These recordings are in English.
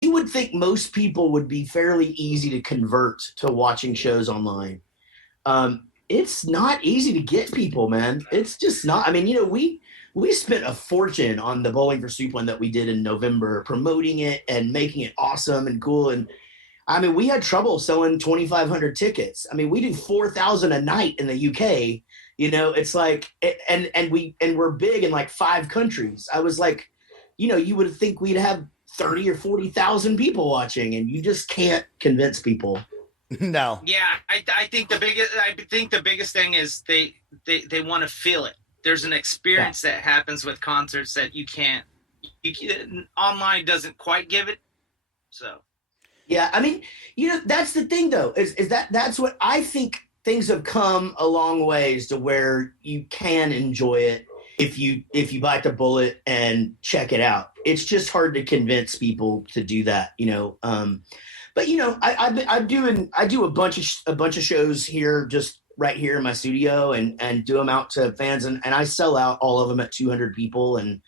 you would think most people would be fairly easy to convert to watching shows online. It's not easy to get people, man. It's just not. I mean, we spent a fortune on the Bowling for Soup one that we did in November, promoting it and making it awesome and cool. And I mean, we had trouble selling 2,500 tickets. I mean, we do 4,000 a night in the UK. It's like, and we're big in like 5 countries. I was like, you would think we'd have 30 or 40,000 people watching, and you just can't convince people. No. Yeah, I think the biggest thing is they want to feel it. There's an experience that happens with concerts that you can't online doesn't quite give it. So. Yeah, I mean, that's the thing though, is that's what I think. Things have come a long ways to where you can enjoy it if you bite the bullet and check it out. It's just hard to convince people to do that, But I do a bunch of shows here, just right here in my studio, and do them out to fans, and I sell out all of them at 200 people, and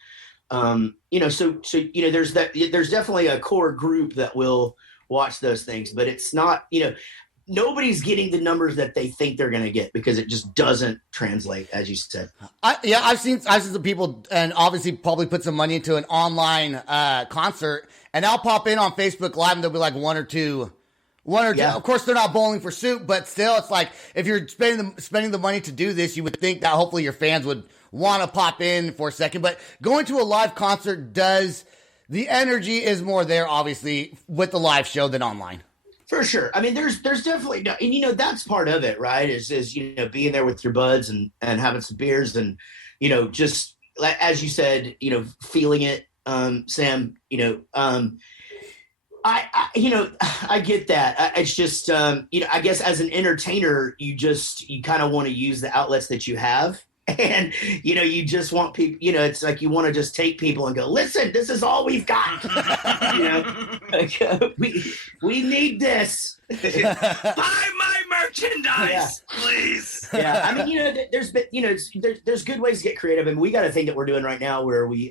so there's definitely a core group that will watch those things, but it's not nobody's getting the numbers that they think they're going to get because it just doesn't translate, as you said. I've seen some people, and obviously probably put some money into an online concert, and I'll pop in on Facebook Live, and there'll be like one or two. Of course, they're not Bowling for Soup, but still, it's like if you're spending the money to do this, you would think that hopefully your fans would want to pop in for a second. But going to a live concert the energy is more there, obviously, with the live show than online. For sure. I mean, there's definitely, and that's part of it, right? Is being there with your buds and having some beers and, just as you said, feeling it, Sam, I get that. It's just, I guess as an entertainer, you kind of want to use the outlets that you have. And, you just want people, it's like you want to just take people and go, listen, this is all we've got. We need this. Buy my merchandise, pleit's please. Yeah. I mean, there's good ways to get creative. And we got a thing that we're doing right now where we're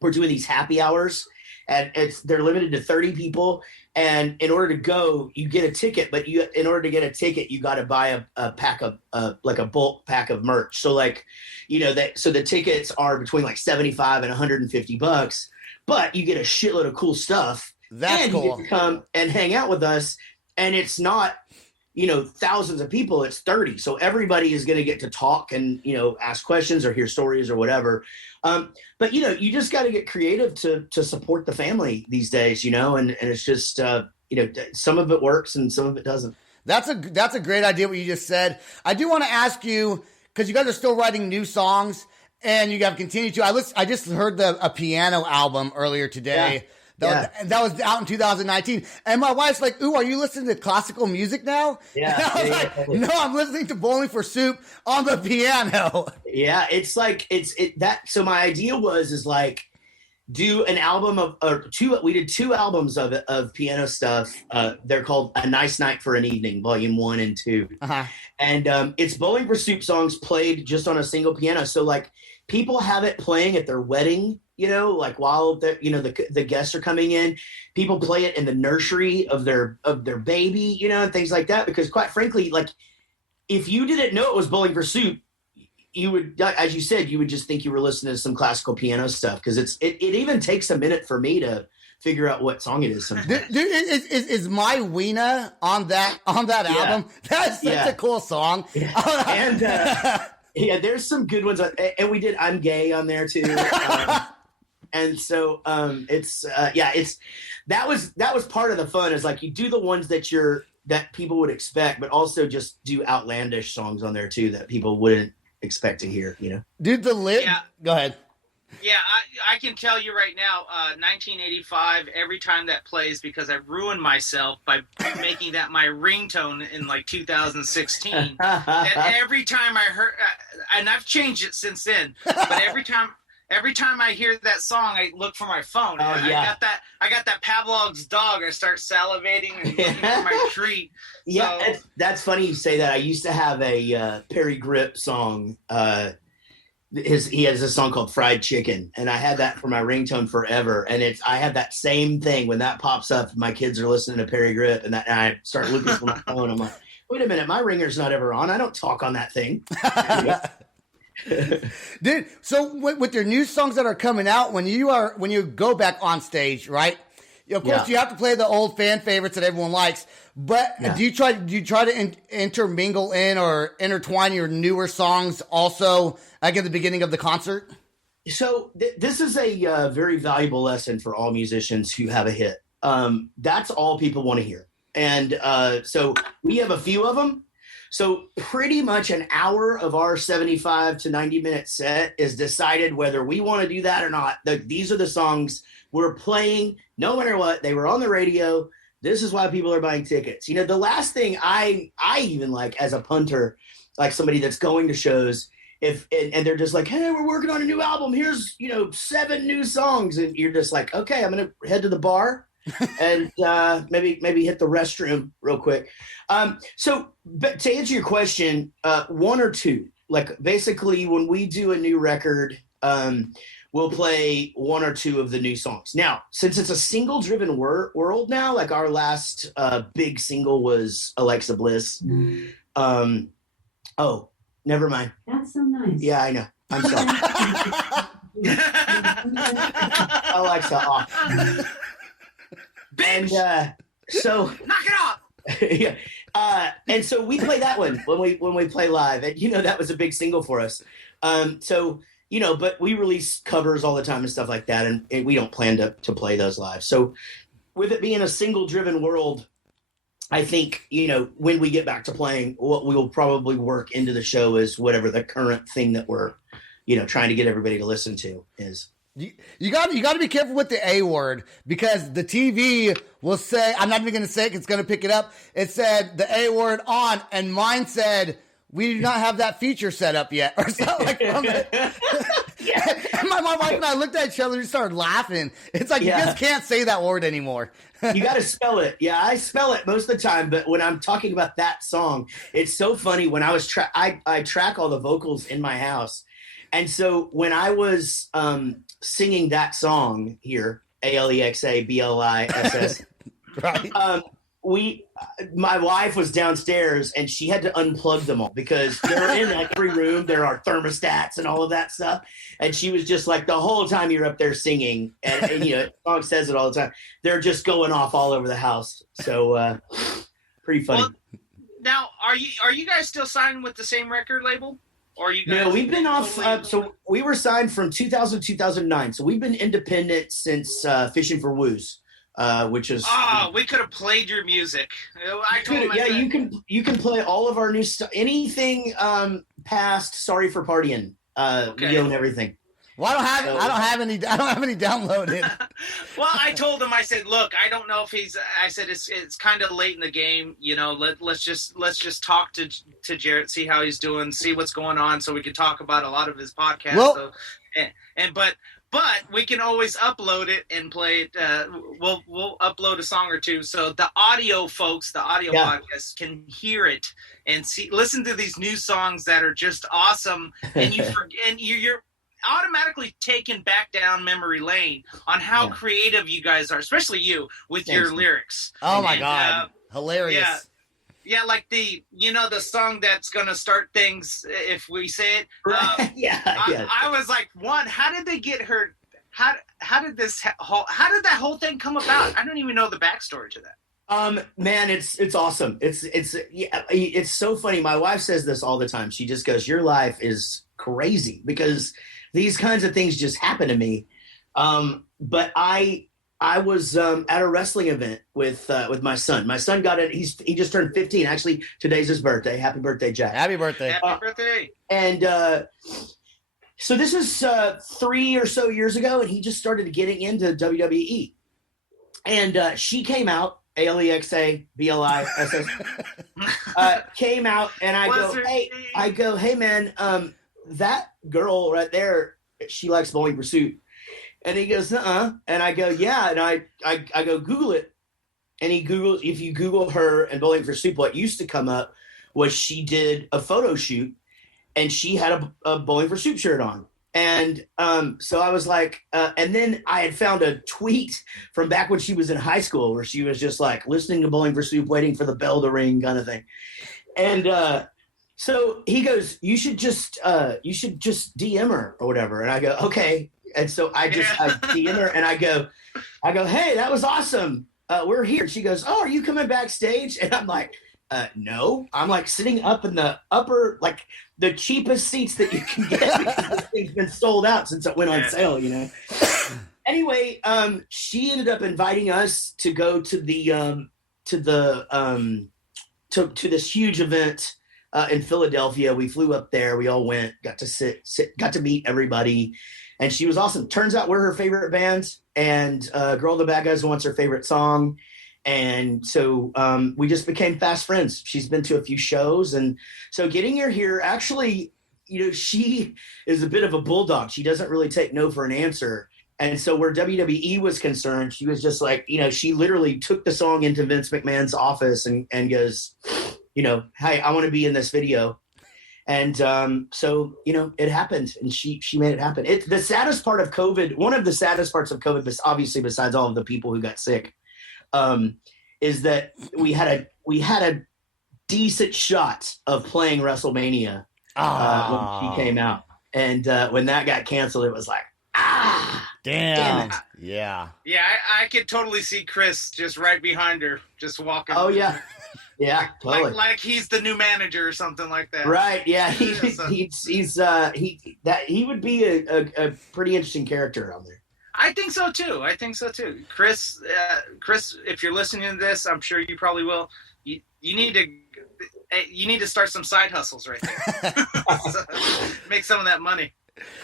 doing these happy hours, and they're limited to 30 people. And in order to go, you get a ticket, but in order to get a ticket, you got to buy a pack of like a bulk pack of merch. So so the tickets are between like $75 and $150, but you get a shitload of cool stuff. That's cool. You get to come and hang out with us, and it's not, thousands of people, it's 30. So everybody is going to get to talk and, ask questions or hear stories or whatever. But you just got to get creative to support the family these days, and it's just, some of it works and some of it doesn't. That's a great idea what you just said. I do want to ask you, because you guys are still writing new songs and you have continued to. I just heard a piano album earlier today. Yeah. That was out in 2019. And my wife's like, ooh, are you listening to classical music now? Yeah. And I was like, totally. no, I'm listening to Bowling for Soup on the piano. Yeah. It's like, so my idea is like, do an album we did 2 albums of piano stuff. They're called A Nice Night for an Evening, Volume 1 and 2. Uh-huh. And it's Bowling for Soup songs played just on a single piano. So like people have it playing at their wedding, like while the guests are coming in. People play it in the nursery of their baby, and things like that. Because quite frankly, like if you didn't know it was Bowling for Soup, you would, as you said, you would just think you were listening to some classical piano stuff, because it even takes a minute for me to figure out what song it is sometimes. Dude, is My Weena on that album? That's such a cool song. Yeah. And there's some good ones, and we did I'm Gay on there too. And so that was part of the fun, is like you do the ones that people would expect, but also just do outlandish songs on there too that people wouldn't expect to hear, Dude, go ahead. Yeah, I can tell you right now, 1985, every time that plays, because I ruined myself by making that my ringtone in like 2016, that every time I heard, and I've changed it since then, but every time I hear that song, I look for my phone. Oh, yeah. I got that Pavlov's dog. I start salivating and looking for my treat. Yeah, so, that's funny you say that. I used to have a Perry Grip song he has a song called Fried Chicken, and I had that for my ringtone forever. And I have that same thing when that pops up. My kids are listening to Perry Grip, and I start looking for my phone. I'm like, wait a minute, my ringer's not ever on. I don't talk on that thing. Dude, so with your new songs that are coming out, when you go back on stage, right? Of course, you have to play the old fan favorites that everyone likes. But do you try to intermingle in or intertwine your newer songs also, like at the beginning of the concert? So this is a very valuable lesson for all musicians who have a hit. That's all people want to hear, and so we have a few of them. So pretty much an hour of our 75 to 90-minute set is decided whether we want to do that or not. These are the songs we're playing no matter what. They were on the radio. This is why people are buying tickets. You know, the last thing I even like as a punter, like somebody that's going to shows, and they're just like, hey, we're working on a new album. Here's, 7 new songs. And you're just like, okay, I'm going to head to the bar and maybe hit the restroom real quick. But to answer your question, 1 or 2, like basically when we do a new record, we'll play 1 or 2 of the new songs. Now, since it's a single driven world now, like our last big single was Alexa Bliss. Oh, never mind. That's so nice. Yeah, I know. I'm sorry. Alexa off. And so knock it off. Yeah. And so we play that one when we play live, and that was a big single for us. But we release covers all the time and stuff like that, and we don't plan to play those live. So with it being a single driven world, I think, when we get back to playing, what we will probably work into the show is whatever the current thing that we're, trying to get everybody to listen to is. You got to be careful with the A word, because the TV will say, I'm not even going to say it, it's going to pick it up. It said the A word on, and mine said, we do not have that feature set up yet, or something like that. And my wife and I looked at each other and started laughing. It's like, you just can't say that word anymore. You got to spell it. Yeah, I spell it most of the time, but when I'm talking about that song, it's so funny. When I was I track all the vocals in my house. And so when I was singing that song here, Alexa Bliss, right. My wife was downstairs and she had to unplug them all because they're in like every room. There are thermostats and all of that stuff. And she was just like, the whole time you're up there singing, and the song says it all the time, they're just going off all over the house. So pretty funny. Well, now, are you guys still signed with the same record label? Or you guys? No, we've been off. So we were signed from 2000 to 2009. So we've been independent since Fishing for Woos. Which is we could have played your music. You can play all of our new stuff. Anything past Sorry for Partying. Okay. We own everything. Well, I don't have any downloaded. Well, I told him, I said, look, I don't know if I said it's kind of late in the game, let's just talk to Jaret, see how he's doing, see what's going on, so we can talk about a lot of his podcasts. Well, But we can always upload it and play it. We'll upload a song or two, so the audio folks, the audio podcast, can hear it and listen to these new songs that are just awesome. And you're automatically taken back down memory lane on how creative you guys are, especially you with your lyrics. Oh my God, hilarious! Yeah, like the song that's gonna start things if we say it. I was like, how did they get her? How did that whole thing come about? I don't even know the backstory to that. Man, it's awesome. It's so funny. My wife says this all the time. She just goes, "Your life is crazy," because these kinds of things just happen to me. But I was at a wrestling event with my son. My son got it. He just turned 15. Actually, today's his birthday. Happy birthday, Jack. Happy birthday. Happy birthday. And so this is 3 or so years ago, and he just started getting into WWE. And she came out, Alexa Bliss, came out, and I go, hey man, that girl right there, she likes Bowling Pursuit. And he goes, and I go, yeah. And I go, Google it. And he Googles, if you Google her and Bowling for Soup, what used to come up was she did a photo shoot. and she had a Bowling for Soup shirt on. And so I was like, and then I had found a tweet from back when she was in high school where she was just like listening to Bowling for Soup, waiting for the bell to ring kind of thing. And so he goes, you should just DM her or whatever. And I go, okay. And so I DM her and I go, hey, that was awesome. We're here. She goes, oh, are you coming backstage? And I'm like, no. I'm like sitting up in the upper, like the cheapest seats that you can get because this thing's been sold out since it went on sale, you know. Anyway, she ended up inviting us to go to the to this huge event in Philadelphia. We flew up there. We all went, got to meet everybody. And she was awesome. Turns out we're her favorite band, and Girl the Bad Guys wants her favorite song. And so we just became fast friends. She's been to a few shows. And so getting her here, actually, you know, she is a bit of a bulldog. She doesn't really take no for an answer. And so where WWE was concerned, she was just like, you know, she literally took the song into Vince McMahon's office and goes, you know, hey, I want to be in this video. And so, you know, it happened, and she made it happen. The saddest part of COVID, one of the saddest parts of COVID, obviously besides all of the people who got sick, is that we had a decent shot of playing WrestleMania when she came out. And when that got canceled, it was like, damn it. Yeah. Yeah, I could totally see Chris just right behind her, just walking. Oh, yeah. Yeah, totally. Like he's the new manager or something like that. Right. Yeah. He would be a pretty interesting character on there. I think so too. Chris, if you're listening to this, I'm sure you probably will. You need to start some side hustles right there. Make some of that money.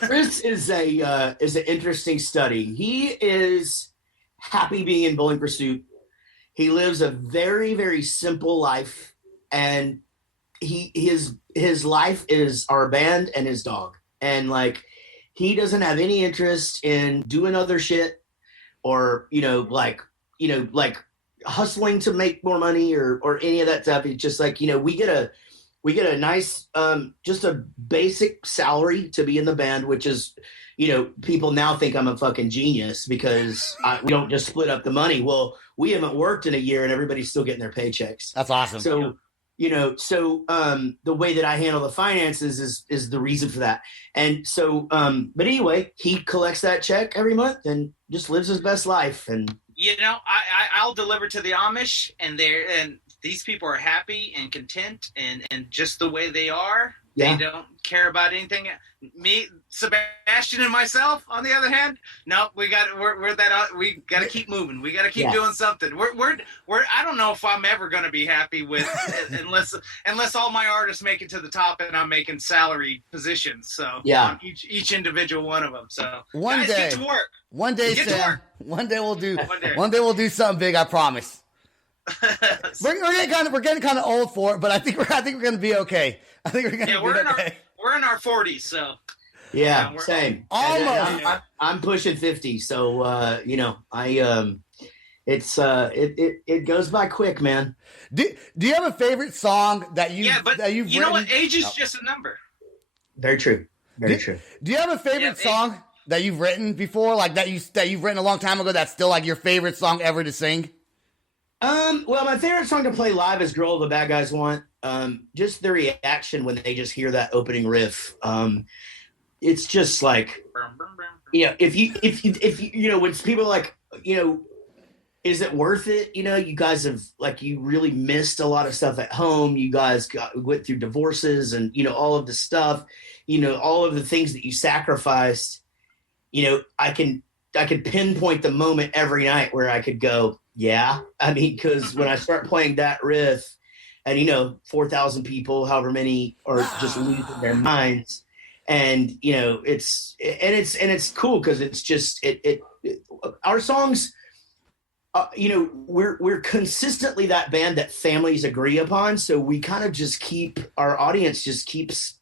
Chris is an interesting study. He is happy being in Bowling for Soup. He lives a very, very simple life, and his life is our band and his dog. And like, he doesn't have any interest in doing other shit or, like hustling to make more money or any of that stuff. It's just like, we get a nice, just a basic salary to be in the band, which is, people now think I'm a fucking genius because we don't just split up the money. Well, we haven't worked in a year and everybody's still getting their paychecks. That's awesome. So, the way that I handle the finances is the reason for that. And so, but anyway, he collects that check every month and just lives his best life. And, I'll deliver to the Amish, and these people are happy and content and just the way they are. Yeah. They don't care about anything. Me, Sebastian, and myself, on the other hand, no, we got to keep moving. We got to keep doing something. We're I don't know if I'm ever going to be happy with unless all my artists make it to the top and I'm making salary positions. So on each individual one of them. So one guys, day, get to work. One day, Sam. One day we'll do something big. I promise. We're getting kind of old for it, but I think we're going to be okay. I think we're going to be okay. We're in our 40s, so same. Almost. I'm pushing 50, so it goes by quick, man. Do you have a favorite song that you've written? You know what? Age is just a number. Very true. Very true. Do you have a favorite song that you've written before, like that you've written a long time ago that's still like your favorite song ever to sing? Well, my favorite song to play live is "Girl the Bad Guys Want." Just the reaction when they just hear that opening riff. It's just like, if you when people are like, is it worth it? You guys have you really missed a lot of stuff at home. You guys went through divorces and, all of the stuff, all of the things that you sacrificed. I can pinpoint the moment every night where I could go, yeah. I mean, because when I start playing that riff and, 4,000 people, however many, are just losing their minds. And, it's cool because it's just, our songs, we're consistently that band that families agree upon. So we kind of just our audience just keeps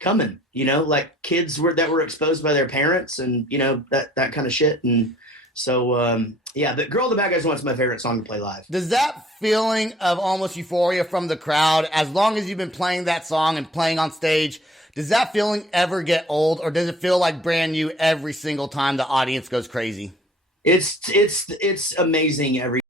coming, like kids that were exposed by their parents and, that kind of shit. And so, the "Girl the Bad Guys Want's" my favorite song to play live. Does that feeling of almost euphoria from the crowd, as long as you've been playing that song and playing on stage, Does that feeling ever get old, or does it feel like brand new every single time the audience goes crazy? It's amazing every